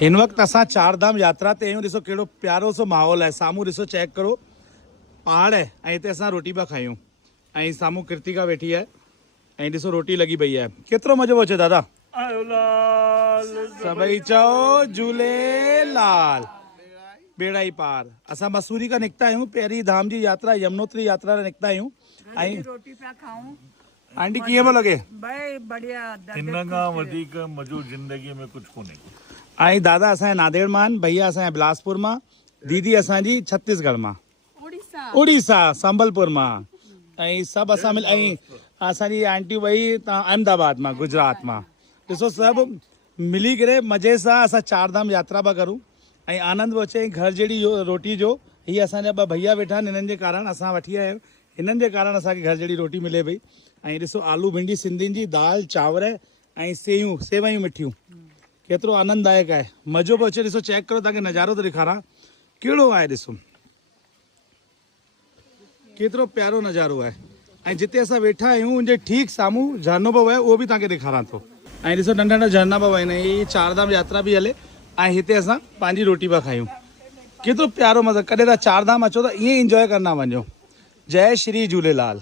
हिन वक्त असां चार धाम यात्रा ते आहियूं। ॾिसो कहिड़ो प्यारो सो माहौल आहे। साम्हूं ॾिसो चेक करो, पहाड़ आहे ऐं हिते असां रोटी पिया खायूं ऐं साम्हूं कृतिका वेठी आहे ऐं ॾिसो रोटी लॻी पई आहे। केतिरो मज़ो पियो अचे दादा? सभई चओ झूलेलाल। बेड़ा ई पार। असां मसूरी खां निकिता आहियूं, पहिरीं धाम जी यात्रा यमुनोत्री यात्रा लाइ निकिता आहियूं ऐं रोटी पिया खाऊं। आंटी कीअं पियो लॻे? भाई बढ़िया। इन खां वधीक मज़ो ज़िंदगीअ में कुझु कोन्हे। ऐं दादा असांजे नांदेड़ मां, भैया असांजे बिलासपुर मां, दीदी असांजी छत्तीसगढ़ मां, उड़ीसा संबलपुर मां ऐं सभु असां मिल ऐं असांजी आंटी वई तव्हां अहमदाबाद मां, गुजरात मां। ॾिसो सभु मिली करे मज़े सां असां चार धाम यात्रा पिया करूं ऐं आनंद पियो अचे। घर जहिड़ी रोटी जो हीअ असांजा ॿ भैया वेठा आहिनि, हिननि जे कारण असां वठी आया आहियूं। हिननि जे कारण असांखे घर जहिड़ी रोटी मिले पई। ऐं ॾिसो आलू भिंडी सिंधियुनि जी दाल चांवर ऐं सेवयूं मिठियूं, केतिरो आनंददायक आहे, मज़ो पियो अचे। ॾिसो चेक करो, तव्हांखे नज़ारो थो ॾेखारां कहिड़ो आहे। ॾिसो केतिरो प्यारो नज़ारो आहे। ऐं जिते असां वेठा आहियूं उनजे ठीकु साम्हूं झरनो पियो वहे, उहो बि तव्हांखे ॾेखारां थो। ऐं ॾिसो नंढा नंढा झरना पिया वहनि, इहे चार धाम यात्रा बि हले ऐं हिते असां पंहिंजी रोटी पिया खायूं। केतिरो प्यारो मज़ो। कॾहिं तव्हां चार धाम अचो त ईअं इंजॉय कंदा वञो। जय श्री झूलेलाल।